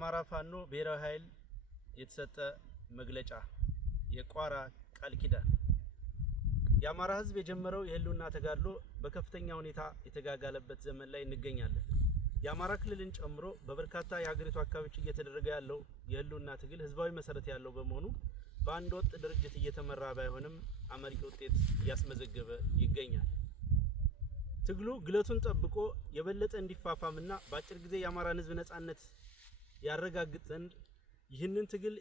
ከአማራ ፋኖ ብሔራዊ ኃይል የተሰጠ መግለጫ የቋራ ቃል ኪዳን የአማራ ህዝብ የጀመረው የህልውና ተጋድሎ በከፍተኛ ሁኔታ የተጋጋለበት ዘመን ላይ እንገኛለን። የአማራ ክልልን ጨምሮ በበርካታ የሀገሪቱ አካባቢዎች እየተደረገ ያለው የህልውና ትግል ህዝባዊ መሰረት ያለው በመሆኑ በአንድ ወጥ ድርጅት እየተመራ ባይሆንም አመርቂ ውጤት እያስመዘገበ ይገኛል። ትግሉ ግለቱን ጠብቆ የበለጠ እንዲፋፋምና በአጭር ጊዜ የአማራን ህዝብ ነጻነት ያረጋግጥ ዘንድ ይህንን ትግል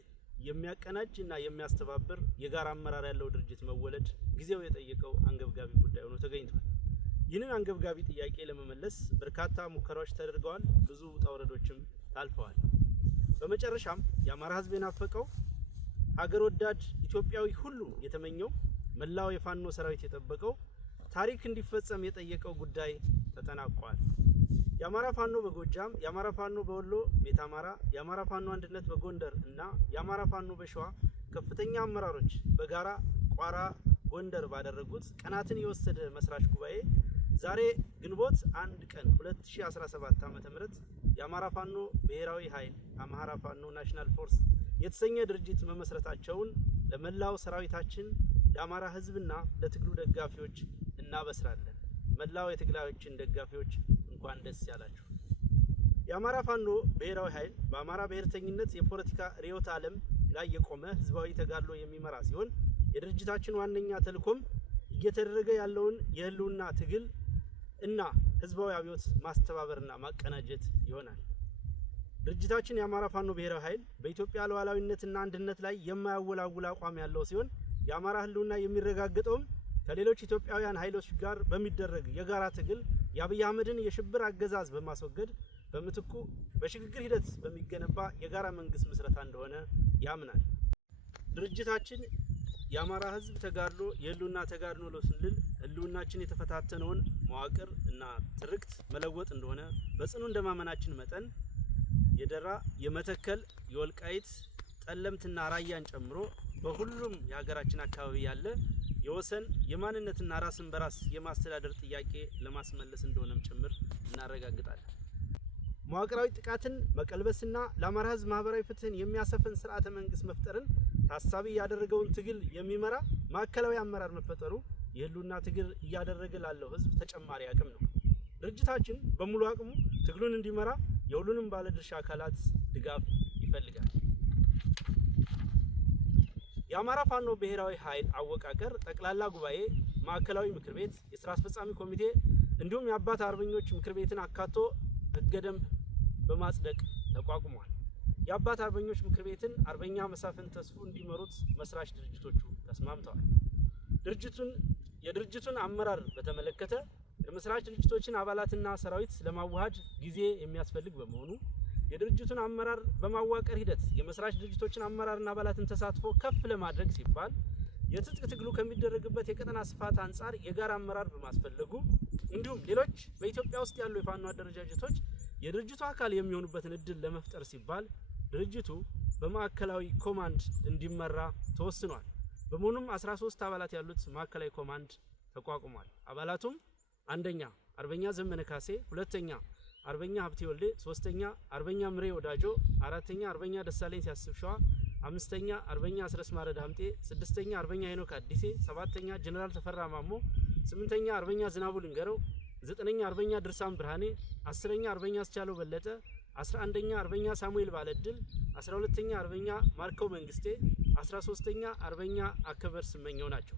የሚያቀናጅና የሚያስተባብር የጋራ አመራር ያለው ድርጅት መወለድ ጊዜው የጠየቀው አንገብጋቢ ጉዳይ ሆኖ ተገኝቷል። ይህንን አንገብጋቢ ጥያቄ ለመመለስ በርካታ ሙከራዎች ተደርገዋል። ብዙ ውጣ ውረዶችም ታልፈዋል። በመጨረሻም የአማራ ህዝብ የናፈቀው ሀገር ወዳድ ኢትዮጵያዊ ሁሉ የተመኘው መላው የፋኖ ሰራዊት የጠበቀው ታሪክ እንዲፈጸም የጠየቀው ጉዳይ ተጠናቋል። የአማራ ፋኖ በጎጃም፣ የአማራ ፋኖ በወሎ ቤት አማራ፣ የአማራ ፋኖ አንድነት በጎንደር እና የአማራ ፋኖ በሸዋ ከፍተኛ አመራሮች በጋራ ቋራ ጎንደር ባደረጉት ቀናትን የወሰደ መስራች ጉባኤ ዛሬ ግንቦት 1 ቀን 2017 ዓ.ም የአማራ ፋኖ ብሔራዊ ኃይል አማራ ፋኖ ናሽናል ፎርስ የተሰኘ ድርጅት መመስረታቸውን ለመላው ሰራዊታችን ለአማራ ህዝብና ለትግሉ ደጋፊዎች እናበስራለን። መላው የትግላችን ደጋፊዎች እንኳን ደስ ያላችሁ። የአማራ ፋኖ ብሔራዊ ኃይል በአማራ ብሔርተኝነት የፖለቲካ ርዕዮተ ዓለም ላይ የቆመ ህዝባዊ ተጋድሎ የሚመራ ሲሆን የድርጅታችን ዋነኛ ተልዕኮም እየተደረገ ያለውን የህልውና ትግል እና ህዝባዊ አብዮት ማስተባበርና ማቀናጀት ይሆናል። ድርጅታችን የአማራ ፋኖ ብሔራዊ ኃይል በኢትዮጵያ ሉዓላዊነትና አንድነት ላይ የማያወላውል አቋም ያለው ሲሆን የአማራ ህልውና የሚረጋገጠውም ከሌሎች ኢትዮጵያውያን ኃይሎች ጋር በሚደረግ የጋራ ትግል የአብይ አህመድን የሽብር አገዛዝ በማስወገድ በምትኩ በሽግግር ሂደት በሚገነባ የጋራ መንግስት ምስረታ እንደሆነ ያምናል። ድርጅታችን የአማራ ህዝብ ተጋድሎ የህልውና ተጋድሎ ነው ስንል ህልውናችን የተፈታተነውን መዋቅር እና ትርክት መለወጥ እንደሆነ በጽኑ እንደማመናችን መጠን የደራ፣ የመተከል፣ የወልቃይት፣ ጠለምትና ራያን ጨምሮ በሁሉም የሀገራችን አካባቢ ያለ የወሰን የማንነትና ራስን በራስ የማስተዳደር ጥያቄ ለማስመለስ እንደሆነም ጭምር እናረጋግጣለን። መዋቅራዊ ጥቃትን መቀልበስና ለአማራ ህዝብ ማህበራዊ ፍትህን የሚያሰፍን ስርዓተ መንግስት መፍጠርን ታሳቢ ያደረገውን ትግል የሚመራ ማዕከላዊ አመራር መፈጠሩ የህልውና ትግል እያደረገ ላለው ህዝብ ተጨማሪ አቅም ነው። ድርጅታችን በሙሉ አቅሙ ትግሉን እንዲመራ የሁሉንም ባለድርሻ አካላት ድጋፍ ይፈልጋል። የአማራ ፋኖ ብሔራዊ ኃይል አወቃቀር ጠቅላላ ጉባኤ፣ ማዕከላዊ ምክር ቤት፣ የስራ አስፈጻሚ ኮሚቴ እንዲሁም የአባት አርበኞች ምክር ቤትን አካቶ ህገ ደንብ በማጽደቅ ተቋቁሟል። የአባት አርበኞች ምክር ቤትን አርበኛ መሳፍንት ተስፉ እንዲመሩት መስራች ድርጅቶቹ ተስማምተዋል። የድርጅቱን አመራር በተመለከተ የመስራች ድርጅቶችን አባላትና ሰራዊት ለማዋሃድ ጊዜ የሚያስፈልግ በመሆኑ የድርጅቱን አመራር በማዋቀር ሂደት የመስራች ድርጅቶችን አመራርና አባላትን ተሳትፎ ከፍ ለማድረግ ሲባል የትጥቅ ትግሉ ከሚደረግበት የቀጠና ስፋት አንጻር የጋራ አመራር በማስፈለጉ እንዲሁም ሌሎች በኢትዮጵያ ውስጥ ያሉ የፋኖ አደረጃጀቶች የድርጅቱ አካል የሚሆኑበትን እድል ለመፍጠር ሲባል ድርጅቱ በማዕከላዊ ኮማንድ እንዲመራ ተወስኗል። በመሆኑም 13 አባላት ያሉት ማዕከላዊ ኮማንድ ተቋቁሟል። አባላቱም አንደኛ አርበኛ ዘመነ ካሴ፣ ሁለተኛ አርበኛ ሀብቴ ወልዴ፣ ሶስተኛ አርበኛ ምሬ ወዳጆ፣ አራተኛ አርበኛ ደሳለኝ ሲያስብ ሸዋ፣ አምስተኛ አርበኛ አስረስ ማረድ ሀምጤ፣ ስድስተኛ አርበኛ ሄኖክ አዲሴ፣ ሰባተኛ ጀነራል ተፈራ ማሞ፣ ስምንተኛ አርበኛ ዝናቡ ልንገረው፣ ዘጠነኛ አርበኛ ድርሳም ብርሃኔ፣ አስረኛ አርበኛ አስቻለው በለጠ፣ 11ኛ አርበኛ ሳሙኤል ባለድል፣ 12ኛ አርበኛ ማርከው መንግስቴ፣ 13ኛ አርበኛ አከበር ስመኘው ናቸው።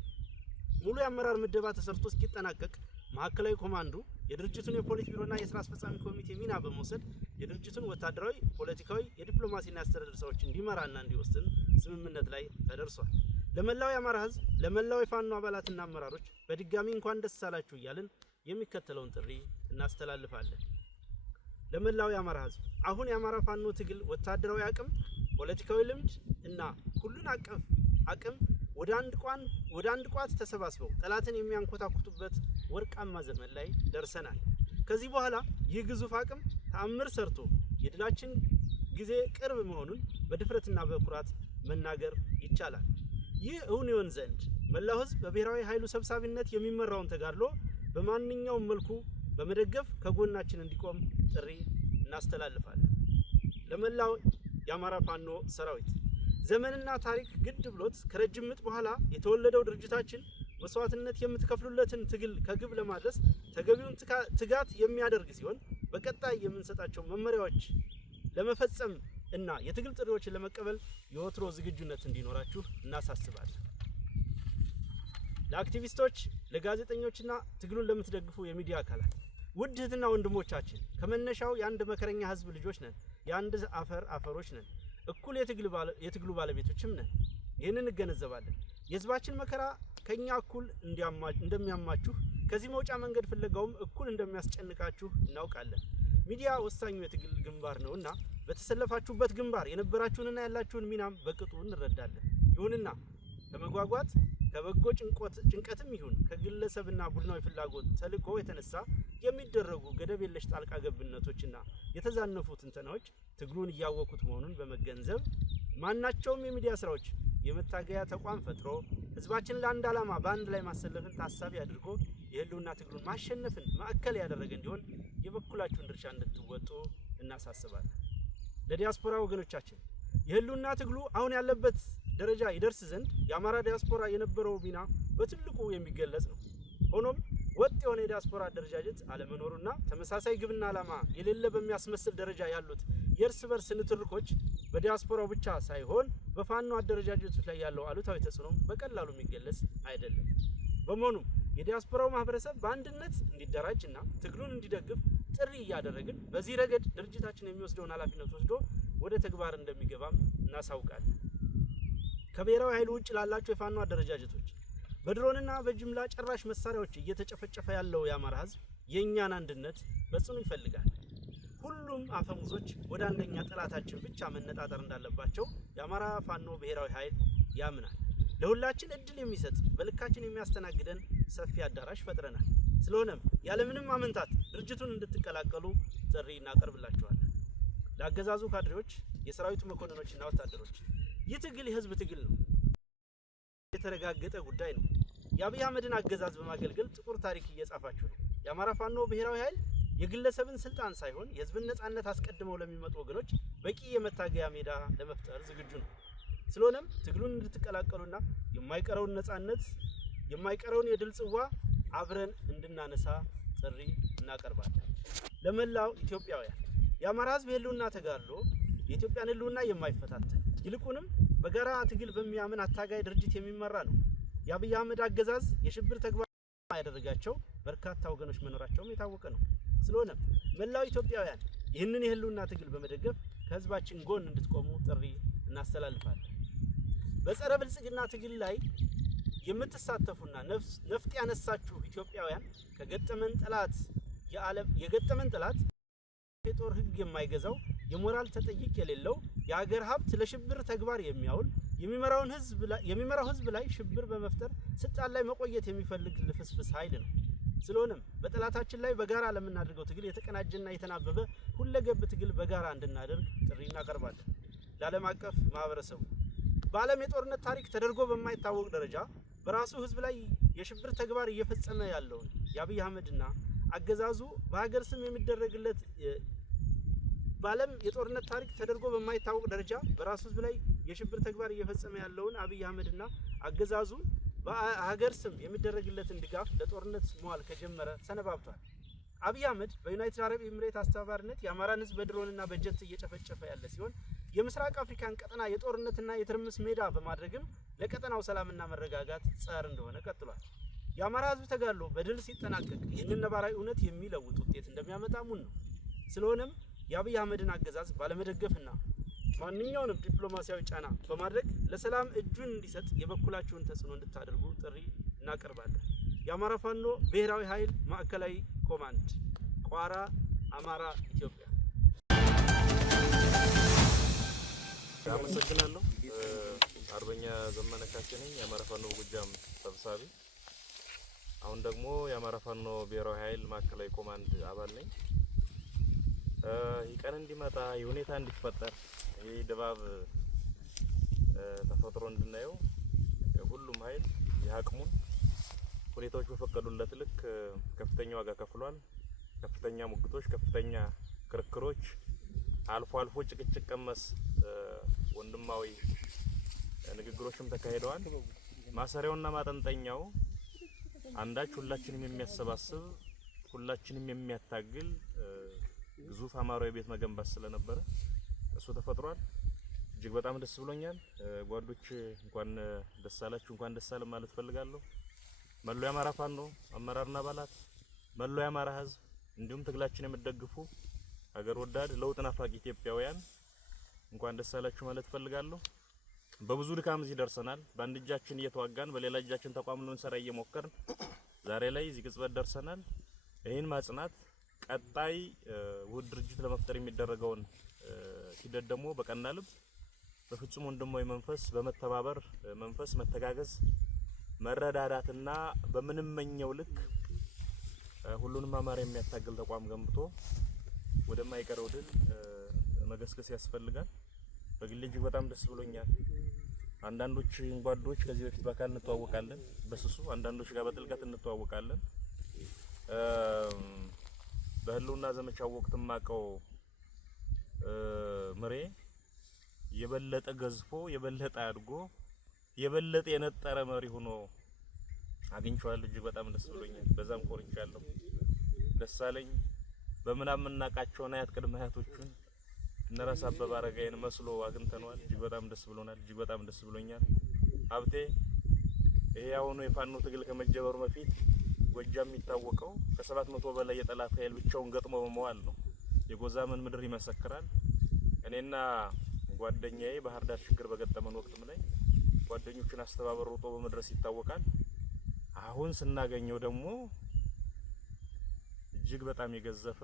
ሙሉ የአመራር ምደባ ተሰርቶ እስኪጠናቀቅ ማዕከላዊ ኮማንዱ የድርጅቱን የፖሊት ቢሮና የስራ አስፈጻሚ ኮሚቴ ሚና በመውሰድ የድርጅቱን ወታደራዊ፣ ፖለቲካዊ፣ የዲፕሎማሲና የአስተዳደር ስራዎች እንዲመራና እንዲወስን ስምምነት ላይ ተደርሷል። ለመላው የአማራ ህዝብ፣ ለመላው የፋኖ አባላትና አመራሮች በድጋሚ እንኳን ደስ አላችሁ እያልን የሚከተለውን ጥሪ እናስተላልፋለን። ለመላው የአማራ ህዝብ አሁን የአማራ ፋኖ ትግል ወታደራዊ አቅም፣ ፖለቲካዊ ልምድ እና ሁሉን አቀፍ አቅም ወደ አንድ ቋት ተሰባስበው ጠላትን የሚያንኮታኩቱበት ወርቃማ ዘመን ላይ ደርሰናል። ከዚህ በኋላ ይህ ግዙፍ አቅም ተአምር ሰርቶ የድላችን ጊዜ ቅርብ መሆኑን በድፍረትና በኩራት መናገር ይቻላል። ይህ እውን ይሆን ዘንድ መላው ህዝብ በብሔራዊ ኃይሉ ሰብሳቢነት የሚመራውን ተጋድሎ በማንኛውም መልኩ በመደገፍ ከጎናችን እንዲቆም ጥሪ እናስተላልፋለን። ለመላው የአማራ ፋኖ ሰራዊት ዘመንና ታሪክ ግድ ብሎት ከረጅም ምጥ በኋላ የተወለደው ድርጅታችን መስዋዕትነት የምትከፍሉለትን ትግል ከግብ ለማድረስ ተገቢውን ትጋት የሚያደርግ ሲሆን በቀጣይ የምንሰጣቸው መመሪያዎች ለመፈጸም እና የትግል ጥሪዎችን ለመቀበል የወትሮ ዝግጁነት እንዲኖራችሁ እናሳስባለን። ለአክቲቪስቶች፣ ለጋዜጠኞችና ትግሉን ለምትደግፉ የሚዲያ አካላት ውድ እህትና ወንድሞቻችን ከመነሻው የአንድ መከረኛ ህዝብ ልጆች ነን። የአንድ አፈር አፈሮች ነን። እኩል የትግሉ ባለቤቶችም ነን። ይህንን እንገነዘባለን። የህዝባችን መከራ ከኛ እኩል እንደሚያማችሁ ከዚህ መውጫ መንገድ ፍለጋውም እኩል እንደሚያስጨንቃችሁ እናውቃለን። ሚዲያ ወሳኙ የትግል ግንባር ነውና በተሰለፋችሁበት ግንባር የነበራችሁንና ያላችሁን ሚናም በቅጡ እንረዳለን። ይሁንና ከመጓጓት ከበጎ ጭንቀትም ይሁን ከግለሰብና ቡድናዊ ፍላጎት ተልዕኮ የተነሳ የሚደረጉ ገደብ የለሽ ጣልቃ ገብነቶችና የተዛነፉ ትንተናዎች ትግሉን እያወቁት መሆኑን በመገንዘብ ማናቸውም የሚዲያ ስራዎች የመታገያ ተቋም ፈጥሮ ህዝባችን ለአንድ ዓላማ በአንድ ላይ ማሰለፍን ታሳቢ አድርጎ የህልውና ትግሉን ማሸነፍን ማዕከል ያደረገ እንዲሆን የበኩላችሁን ድርሻ እንድትወጡ እናሳስባለን። ለዲያስፖራ ወገኖቻችን የህልውና ትግሉ አሁን ያለበት ደረጃ ይደርስ ዘንድ የአማራ ዲያስፖራ የነበረው ሚና በትልቁ የሚገለጽ ነው። ሆኖም ወጥ የሆነ የዲያስፖራ አደረጃጀት አለመኖሩና ተመሳሳይ ግብና ዓላማ የሌለ በሚያስመስል ደረጃ ያሉት የእርስ በርስ ንትርኮች በዲያስፖራው ብቻ ሳይሆን በፋኖ አደረጃጀቶች ላይ ያለው አሉታዊ ተጽዕኖም በቀላሉ የሚገለጽ አይደለም። በመሆኑም የዲያስፖራው ማህበረሰብ በአንድነት እንዲደራጅና ትግሉን እንዲደግፍ ጥሪ እያደረግን በዚህ ረገድ ድርጅታችን የሚወስደውን ኃላፊነት ወስዶ ወደ ተግባር እንደሚገባም እናሳውቃለን። ከብሔራዊ ኃይል ውጭ ላላቸው የፋኖ አደረጃጀቶች በድሮንና በጅምላ ጨራሽ መሳሪያዎች እየተጨፈጨፈ ያለው የአማራ ህዝብ የእኛን አንድነት በጽኑ ይፈልጋል። ሁሉም አፈሙዞች ወደ አንደኛ ጠላታችን ብቻ መነጣጠር እንዳለባቸው የአማራ ፋኖ ብሔራዊ ኃይል ያምናል። ለሁላችን እድል የሚሰጥ በልካችን የሚያስተናግደን ሰፊ አዳራሽ ፈጥረናል። ስለሆነም ያለምንም አመንታት ድርጅቱን እንድትቀላቀሉ ጥሪ እናቀርብላችኋለን። ለአገዛዙ ካድሬዎች፣ የሰራዊቱ መኮንኖችና ወታደሮች ይህ ትግል የህዝብ ትግል ነው። የተረጋገጠ ጉዳይ ነው። የአብይ አህመድን አገዛዝ በማገልገል ጥቁር ታሪክ እየጻፋችሁ ነው። የአማራ ፋኖ ብሔራዊ ኃይል የግለሰብን ስልጣን ሳይሆን የህዝብን ነጻነት አስቀድመው ለሚመጡ ወገኖች በቂ የመታገያ ሜዳ ለመፍጠር ዝግጁ ነው። ስለሆነም ትግሉን እንድትቀላቀሉና የማይቀረውን ነጻነት የማይቀረውን የድል ጽዋ አብረን እንድናነሳ ጥሪ እናቀርባለን። ለመላው ኢትዮጵያውያን የአማራ ህዝብ የህልውና ተጋድሎ የኢትዮጵያን ህልውና የማይፈታተን ይልቁንም በጋራ ትግል በሚያምን አታጋይ ድርጅት የሚመራ ነው። የአብይ አህመድ አገዛዝ የሽብር ተግባር ያደረጋቸው በርካታ ወገኖች መኖራቸውም የታወቀ ነው። ስለሆነም መላው ኢትዮጵያውያን ይህንን የህልውና ትግል በመደገፍ ከህዝባችን ጎን እንድትቆሙ ጥሪ እናስተላልፋለን። በጸረ ብልጽግና ትግል ላይ የምትሳተፉና ነፍጥ ያነሳችሁ ኢትዮጵያውያን የገጠመን ጠላት የጦር ህግ የማይገዛው የሞራል ተጠይቅ የሌለው የሀገር ሀብት ለሽብር ተግባር የሚያውል የሚመራው ህዝብ ላይ ሽብር በመፍጠር ስልጣን ላይ መቆየት የሚፈልግ ልፍስፍስ ኃይል ነው። ስለሆነም በጠላታችን ላይ በጋራ ለምናደርገው ትግል የተቀናጀና የተናበበ ሁለገብ ትግል በጋራ እንድናደርግ ጥሪ እናቀርባለን። ለዓለም አቀፍ ማህበረሰቡ በዓለም የጦርነት ታሪክ ተደርጎ በማይታወቅ ደረጃ በራሱ ህዝብ ላይ የሽብር ተግባር እየፈጸመ ያለውን የአብይ አህመድና አገዛዙ በሀገር ስም የሚደረግለት በዓለም የጦርነት ታሪክ ተደርጎ በማይታወቅ ደረጃ በራሱ ህዝብ ላይ የሽብር ተግባር እየፈጸመ ያለውን አብይ አህመድና አገዛዙ በሀገር ስም የሚደረግለትን ድጋፍ ለጦርነት መዋል ከጀመረ ሰነባብቷል። አብይ አህመድ በዩናይትድ አረብ ኤሚሬት አስተባባሪነት የአማራን ህዝብ በድሮንና በጀት እየጨፈጨፈ ያለ ሲሆን የምስራቅ አፍሪካን ቀጠና የጦርነትና የትርምስ ሜዳ በማድረግም ለቀጠናው ሰላምና መረጋጋት ጸር እንደሆነ ቀጥሏል። የአማራ ህዝብ ተጋድሎ በድል ሲጠናቀቅ ይህንን ነባራዊ እውነት የሚለውጥ ውጤት እንደሚያመጣ ሙን ነው። ስለሆነም የአብይ አህመድን አገዛዝ ባለመደገፍና ማንኛውንም ዲፕሎማሲያዊ ጫና በማድረግ ለሰላም እጁን እንዲሰጥ የበኩላችሁን ተጽዕኖ እንድታደርጉ ጥሪ እናቀርባለን። የአማራ ፋኖ ብሔራዊ ኃይል ማዕከላዊ ኮማንድ ቋራ፣ አማራ፣ ኢትዮጵያ። አመሰግናለሁ። አርበኛ ዘመነ ካሴ ነኝ፣ የአማራ ፋኖ ጎጃም ሰብሳቢ። አሁን ደግሞ የአማራ ፋኖ ብሔራዊ ኃይል ማዕከላዊ ኮማንድ አባል ነኝ። ይህ ቀን እንዲመጣ የሁኔታ እንዲፈጠር ይህ ድባብ ተፈጥሮ እንድናየው ሁሉም ኃይል የአቅሙን ሁኔታዎች በፈቀዱለት ልክ ከፍተኛ ዋጋ ከፍሏል። ከፍተኛ ሙግቶች፣ ከፍተኛ ክርክሮች አልፎ አልፎ ጭቅጭቅ ቀመስ ወንድማዊ ንግግሮችም ተካሂደዋል። ማሰሪያውና ማጠንጠኛው አንዳች ሁላችንም የሚያሰባስብ ሁላችንም የሚያታግል ግዙፍ አማራዊ ቤት መገንባት ስለነበረ እሱ ተፈጥሯል። እጅግ በጣም ደስ ብሎኛል። ጓዶች እንኳን ደስ አላችሁ፣ እንኳን ደስ አለ ማለት ፈልጋለሁ። መላው የአማራ ፋኖ አመራርና አባላት፣ መላው የአማራ ሕዝብ እንዲሁም ትግላችን የምትደግፉ ሀገር ወዳድ ለውጥ ናፋቂ ኢትዮጵያውያን እንኳን ደስ አላችሁ ማለት ፈልጋለሁ። በብዙ ድካም እዚህ ደርሰናል። በአንድ እጃችን እየተዋጋን በሌላ እጃችን ተቋም ልንሰራ እየሞከርን ዛሬ ላይ እዚህ ቅጽበት ደርሰናል። ይህን ማጽናት ቀጣይ ውህድ ድርጅት ለመፍጠር የሚደረገውን ሂደት ደግሞ በቀና ልብ በፍጹም ወንድማዊ መንፈስ በመተባበር መንፈስ መተጋገዝ መረዳዳትና በምንመኘው ልክ ሁሉንም አማራ የሚያታግል ተቋም ገንብቶ ወደማይቀረው ድል መገስገስ ያስፈልጋል። በግሌ እጅግ በጣም ደስ ብሎኛል። አንዳንዶች ጓዶች ከዚህ በፊት በአካል እንተዋወቃለን በስሱ፣ አንዳንዶች ጋር በጥልቀት እንተዋወቃለን። በህልውና ዘመቻው ወቅት ማቀው ምሬ የበለጠ ገዝፎ የበለጠ አድጎ የበለጠ የነጠረ መሪ ሆኖ አግኝቼዋለሁ። እጅግ በጣም ደስ ብሎኛል። በዛም ኮርቻለሁ። ደሳለኝ በምናምን እናቃቸውና አያት ቅድመ አያቶቹን እነራስ አበበ አረጋይን መስሎ አግኝተነዋል። እጅግ በጣም ደስ ብሎናል። እጅግ በጣም ደስ ብሎኛል። ሀብቴ ይሄ አሁኑ የፋኖ ትግል ከመጀመሩ በፊት ጎጃም የሚታወቀው ከ700 በላይ የጠላት ኃይል ብቻውን ገጥሞ በመዋል ነው። የጎዛመን ምድር ይመሰክራል። እኔና ጓደኛዬ ባህር ዳር ችግር በገጠመን ወቅትም ላይ ጓደኞቹን አስተባብሮ ሮጦ በመድረስ ይታወቃል። አሁን ስናገኘው ደግሞ እጅግ በጣም የገዘፈ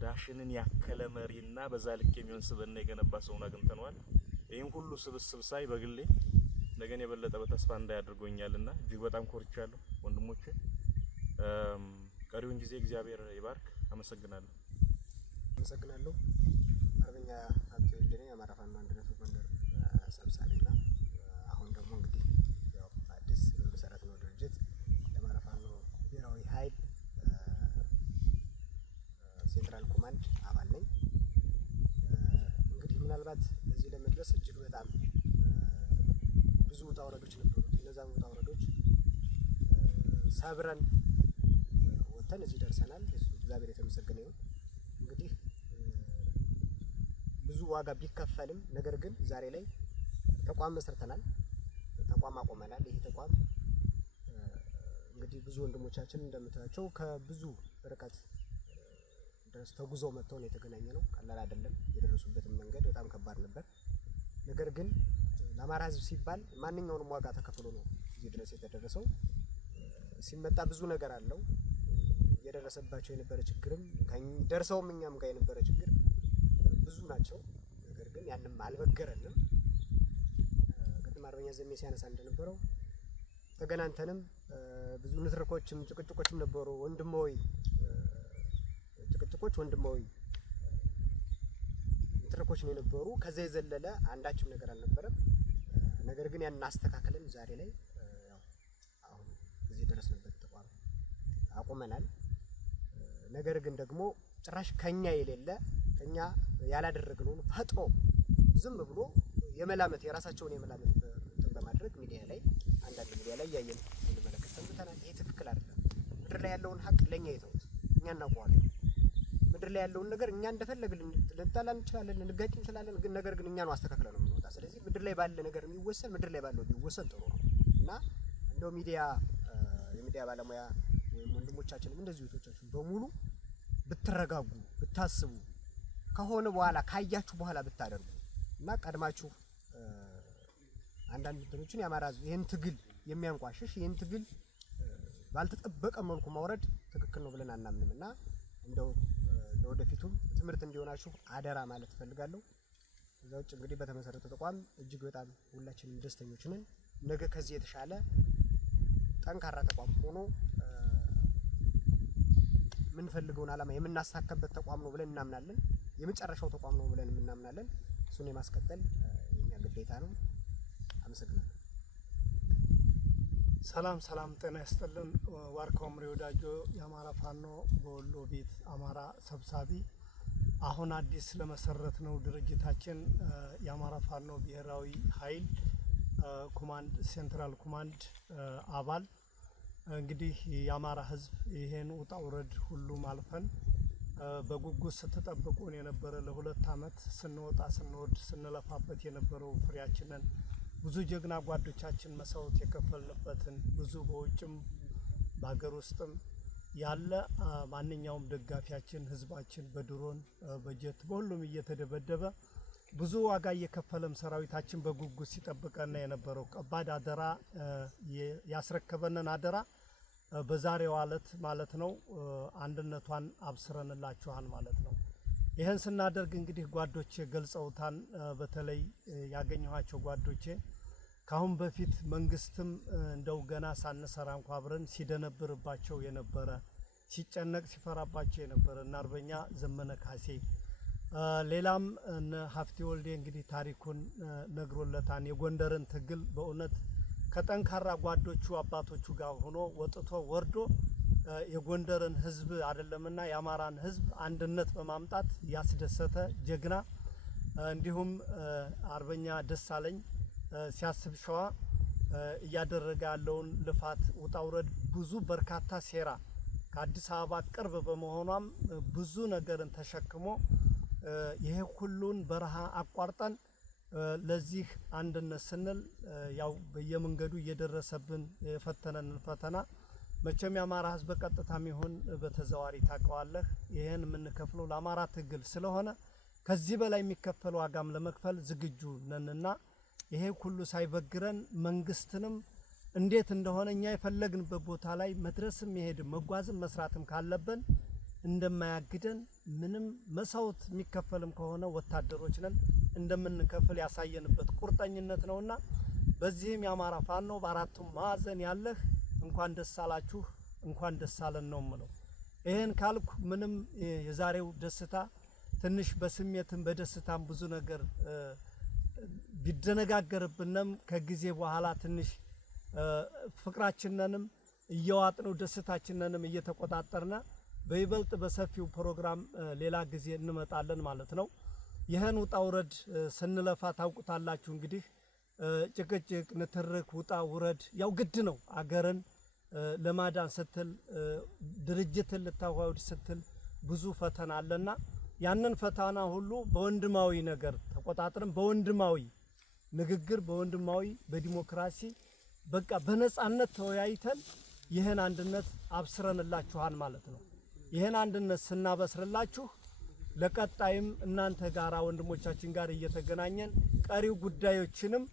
ዳሽንን ያከለ መሪና በዛ ልክ የሚሆን ስብዕና የገነባ ሰውን አግኝተነዋል። ይህን ሁሉ ስብስብ ሳይ በግሌ ነገን የበለጠ በተስፋ እንዳያደርገኛልና እጅግ በጣም ኮርቻለሁ ወንድሞቼ። ቀሪውን ጊዜ እግዚአብሔር ይባርክ። አመሰግናለሁ። አርበኛ ሀብቴ ወልዴ የአማራ ፋኖ አንድነት ጎንደር ሰብሳቢና አሁን ደግሞ እንግዲህ ያው አዲስ መሰረት ነው ድርጅት የአማራ ፋኖ ብሔራዊ ኃይል ሴንትራል ኮማንድ አባል ነኝ። እንግዲህ ምናልባት እዚህ ለመድረስ እጅግ በጣም ብዙ ውጣ ውረዶች ነበሩት። እነዛም ውጣ ውረዶች ሰብረን ወጥተን እዚህ ደርሰናል። እግዚአብሔር የተመሰገነ ይሁን። እንግዲህ ብዙ ዋጋ ቢከፈልም ነገር ግን ዛሬ ላይ ተቋም መስርተናል፣ ተቋም አቆመናል። ይሄ ተቋም እንግዲህ ብዙ ወንድሞቻችን እንደምታያቸው ከብዙ ርቀት ድረስ ተጉዘው መጥተው ነው የተገናኘ ነው። ቀላል አይደለም። የደረሱበትን መንገድ በጣም ከባድ ነበር። ነገር ግን ለአማራ ሕዝብ ሲባል ማንኛውንም ዋጋ ተከፍሎ ነው እዚህ ድረስ የተደረሰው። ሲመጣ ብዙ ነገር አለው። የደረሰባቸው የነበረ ችግርም ደርሰውም እኛም ጋር የነበረ ችግር ብዙ ናቸው። ነገር ግን ያንም አልበገረንም። ቅድም አርበኛ ዘሜ ሲያነሳ እንደነበረው ተገናኝተንም ብዙ ንትርኮችም ጭቅጭቆችም ነበሩ። ወንድማዊ ጭቅጭቆች፣ ወንድማዊ ንትርኮች ነው የነበሩ። ከዛ የዘለለ አንዳችም ነገር አልነበረም። ነገር ግን ያን አስተካክለን ዛሬ ላይ ያው አሁን እዚህ ደረስንበት ተቋም አቁመናል። ነገር ግን ደግሞ ጭራሽ ከኛ የሌለ ከኛ ያላደረግነውን ፈጥሮ ዝም ብሎ የመላመት የራሳቸውን የመላመት እንትን በማድረግ ሚዲያ ላይ አንዳንድ ሚዲያ ላይ ያየን እንመለከት ሰምተናል። ይሄ ትክክል አይደለም። ምድር ላይ ያለውን ሀቅ ለኛ ይተውት፣ እኛ እናውቀዋለን። ምድር ላይ ያለውን ነገር እኛ እንደፈለግን ልንጣላ እንችላለን፣ ልንጋጭ እንችላለን። ግን ነገር ግን እኛ ነው አስተካክለን ነው የምንወጣ። ስለዚህ ምድር ላይ ባለ ነገር የሚወሰን ምድር ላይ ባለው ቢወሰን ጥሩ ነው እና እንደው የሚዲያ ባለሙያ ወይም ወንድሞቻችንም እንደዚህ እህቶቻችን በሙሉ ብትረጋጉ ብታስቡ ከሆነ በኋላ ካያችሁ በኋላ ብታደርጉ እና ቀድማችሁ አንዳንድ እንትኖችን የአማራ ሕዝብ ይህን ትግል የሚያንቋሽሽ ይህን ትግል ባልተጠበቀ መልኩ ማውረድ ትክክል ነው ብለን አናምንም እና እንደው ለወደፊቱም ትምህርት እንዲሆናችሁ አደራ ማለት እፈልጋለሁ። እዛ ውጭ እንግዲህ በተመሰረተ ተቋም እጅግ በጣም ሁላችንም ደስተኞች ነን። ነገ ከዚህ የተሻለ ጠንካራ ተቋም ሆኖ የምንፈልገውን ዓላማ የምናሳካበት ተቋም ነው ብለን እናምናለን። የመጨረሻው ተቋም ነው ብለን እናምናለን። እሱን የማስቀጠል የኛ ግዴታ ነው። አመሰግናለሁ። ሰላም ጤና ይስጥልን። ዋርካው ምሬ ወዳጆ የአማራ ፋኖ በወሎ ቤት አማራ ሰብሳቢ አሁን አዲስ ለመሰረት ነው ድርጅታችን የአማራ ፋኖ ብሔራዊ ኃይል ኮማንድ ሴንትራል ኮማንድ አባል እንግዲህ የአማራ ህዝብ ይሄን ውጣ ውረድ ሁሉም አልፈን በጉጉት ስትጠብቁን የነበረ ለሁለት አመት ስንወጣ ስንወድ ስንለፋበት የነበረው ፍሬያችንን ብዙ ጀግና ጓዶቻችን መስዋዕት የከፈልንበትን ብዙ በውጭም በሀገር ውስጥም ያለ ማንኛውም ደጋፊያችን ህዝባችን በድሮን በጀት በሁሉም እየተደበደበ ብዙ ዋጋ እየከፈለም ሰራዊታችን በጉጉት ሲጠብቀና የነበረው ከባድ አደራ ያስረከበንን አደራ በዛሬው ዕለት ማለት ነው አንድነቷን አብስረንላችኋል ማለት ነው። ይሄን ስናደርግ እንግዲህ ጓዶቼ ገልጸውታን በተለይ ያገኘኋቸው ጓዶቼ ካሁን በፊት መንግስትም እንደው ገና ሳንሰራ እንኳን አብረን ሲደነብርባቸው የነበረ ሲጨነቅ ሲፈራባቸው የነበረ እና አርበኛ ዘመነ ካሴ ሌላም ሀፍቴ ወልዴ እንግዲህ ታሪኩን ነግሮለታን የጎንደርን ትግል በእውነት ከጠንካራ ጓዶቹ አባቶቹ ጋር ሆኖ ወጥቶ ወርዶ የጎንደርን ህዝብ አይደለምና የአማራን ህዝብ አንድነት በማምጣት ያስደሰተ ጀግና እንዲሁም አርበኛ ደሳለኝ ሲያስብ ሸዋ እያደረገ ያለውን ልፋት ውጣውረድ ብዙ በርካታ ሴራ ከአዲስ አበባ ቅርብ በመሆኗም ብዙ ነገርን ተሸክሞ ይሄ ሁሉን በረሃ አቋርጠን ለዚህ አንድነት ስንል ያው በየመንገዱ እየደረሰብን የፈተነንን ፈተና መቼም የአማራ ህዝብ በቀጥታም ይሁን በተዘዋሪ ታውቀዋለህ። ይሄን የምንከፍለው ለአማራ ትግል ስለሆነ ከዚህ በላይ የሚከፈል ዋጋም ለመክፈል ዝግጁ ነንና ይሄ ሁሉ ሳይበግረን መንግስትንም እንዴት እንደሆነ እኛ የፈለግንበት ቦታ ላይ መድረስም መሄድም መጓዝም መስራትም ካለብን እንደማያግደን ምንም መስዋዕት የሚከፈልም ከሆነ ወታደሮች ነን እንደምንከፍል ያሳየንበት ቁርጠኝነት ነውና በዚህም የአማራ ፋኖ በአራቱም ማዕዘን ያለህ እንኳን ደስ አላችሁ እንኳን ደስ አለን ነው የምለው። ይሄን ካልኩ ምንም የዛሬው ደስታ ትንሽ በስሜትም በደስታም ብዙ ነገር ቢደነጋገርብንም ከጊዜ በኋላ ትንሽ ፍቅራችንንም እየዋጥነው ደስታችንንም እየተቆጣጠርና በይበልጥ በሰፊው ፕሮግራም ሌላ ጊዜ እንመጣለን ማለት ነው። ይሄን ውጣ ውረድ ስንለፋ ታውቁታላችሁ እንግዲህ ጭቅጭቅ ንትርክ ውጣ ውረድ ያው ግድ ነው። አገርን ለማዳን ስትል ድርጅትን ልታዋውድ ስትል ብዙ ፈተና አለና ያንን ፈተና ሁሉ በወንድማዊ ነገር ተቆጣጥረን በወንድማዊ ንግግር በወንድማዊ በዲሞክራሲ በቃ በነጻነት ተወያይተን ይሄን አንድነት አብስረንላችኋል ማለት ነው። ይሄን አንድነት ስናበስርላችሁ ለቀጣይም እናንተ ጋራ ወንድሞቻችን ጋር እየተገናኘን ቀሪው ጉዳዮችንም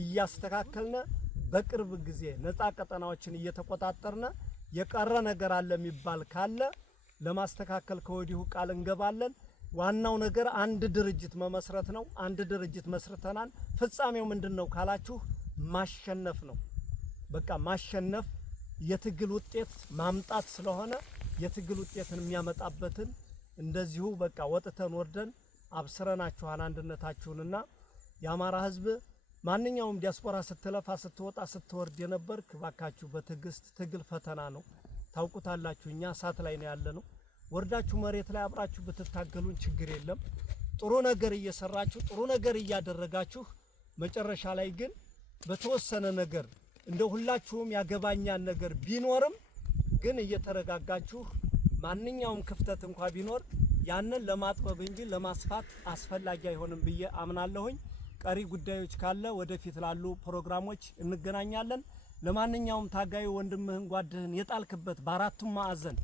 እያስተካከልነ በቅርብ ጊዜ ነጻ ቀጠናዎችን እየተቆጣጠርነ የቀረ ነገር አለ የሚባል ካለ ለማስተካከል ከወዲሁ ቃል እንገባለን። ዋናው ነገር አንድ ድርጅት መመስረት ነው። አንድ ድርጅት መስርተናል። ፍጻሜው ምንድነው ካላችሁ ማሸነፍ ነው። በቃ ማሸነፍ የትግል ውጤት ማምጣት ስለሆነ የትግል ውጤትን የሚያመጣበትን እንደዚሁ በቃ ወጥተን ወርደን አብስረናችኋን አንድነታችሁንና የአማራ ህዝብ ማንኛውም ዲያስፖራ ስትለፋ ስትወጣ ስትወርድ የነበርክ ባካችሁ በትግስት ትግል ፈተና ነው ታውቁታላችሁ። እኛ እሳት ላይ ነው ያለነው። ወርዳችሁ መሬት ላይ አብራችሁ ብትታገሉን ችግር የለም። ጥሩ ነገር እየሰራችሁ ጥሩ ነገር እያደረጋችሁ መጨረሻ ላይ ግን በተወሰነ ነገር እንደ ሁላችሁም ያገባኛል ነገር ቢኖርም ግን እየተረጋጋችሁ ማንኛውም ክፍተት እንኳን ቢኖር ያንን ለማጥበብ እንጂ ለማስፋት አስፈላጊ አይሆንም ብዬ አምናለሁኝ። ቀሪ ጉዳዮች ካለ ወደፊት ላሉ ፕሮግራሞች እንገናኛለን። ለማንኛውም ታጋዩ ወንድምህን ጓድህን የጣልክበት በአራቱም ማዕዘን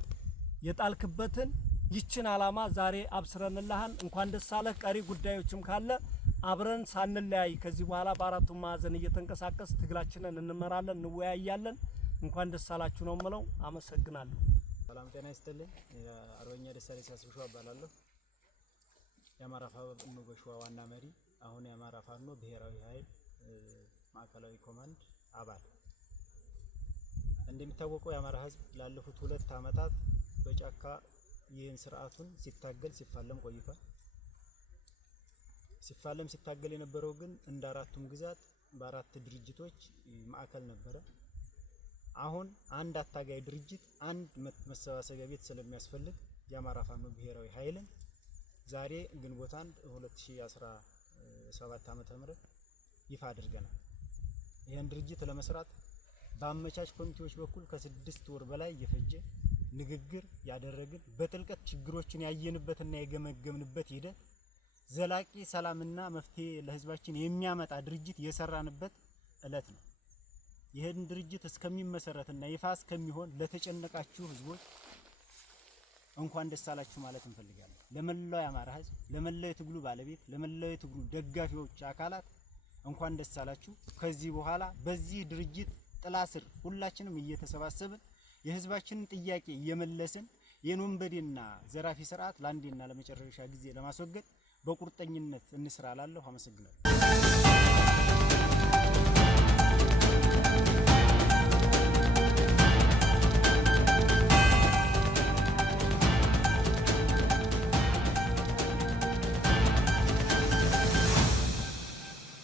የጣልክበትን ይችን አላማ ዛሬ አብስረንልሃን እንኳን ደስ አለህ። ቀሪ ጉዳዮችም ካለ አብረን ሳንለያይ ከዚህ በኋላ በአራቱም ማዕዘን እየተንቀሳቀስ ትግላችንን እንመራለን፣ እንወያያለን። እንኳን ደስ አላችሁ ነው የምለው። አመሰግናለሁ። ሰላም ጤና ይስጥልኝ። አርበኛ ደሳለኝ ሲያስብ ሸዋ እባላለሁ። የአማራ ፋኖ በሸዋ ዋና መሪ፣ አሁን የአማራ ፋኖ ብሔራዊ ኃይል ማዕከላዊ ኮማንድ አባል። እንደሚታወቀው የአማራ ህዝብ ላለፉት 2 አመታት በጫካ ይህን ስርዓቱን ሲታገል ሲፋለም ቆይቷል። ሲታገል የነበረው ግን እንደ አራቱም ግዛት በአራት ድርጅቶች ማዕከል ነበረ። አሁን አንድ አታጋይ ድርጅት አንድ መሰባሰቢያ ቤት ስለሚያስፈልግ የአማራ ፋኖ ብሔራዊ ኃይልን ዛሬ ግንቦት 1 2017 ዓመተ ምህረት ይፋ አድርገናል። ይህን ድርጅት ለመስራት በአመቻች ኮሚቴዎች በኩል ከ6 ወር በላይ የፈጀ ንግግር ያደረግን በጥልቀት ችግሮችን ያየንበትና የገመገምንበት ሂደት ዘላቂ ሰላምና መፍትሄ ለህዝባችን የሚያመጣ ድርጅት የሰራንበት እለት ነው። ይህን ድርጅት እስከሚመሰረትና ይፋ እስከሚሆን ለተጨነቃችሁ ህዝቦች እንኳን ደስ አላችሁ ማለት እንፈልጋለን። ለመላው የአማራ ህዝብ፣ ለመላው የትግሉ ባለቤት፣ ለመላው የትግሉ ደጋፊዎች አካላት እንኳን ደስ አላችሁ። ከዚህ በኋላ በዚህ ድርጅት ጥላ ስር ሁላችንም እየተሰባሰብን የህዝባችንን ጥያቄ እየመለስን የወንበዴና ዘራፊ ስርዓት ለአንዴና ለመጨረሻ ጊዜ ለማስወገድ በቁርጠኝነት እንስራ እላለሁ። አመሰግናለሁ።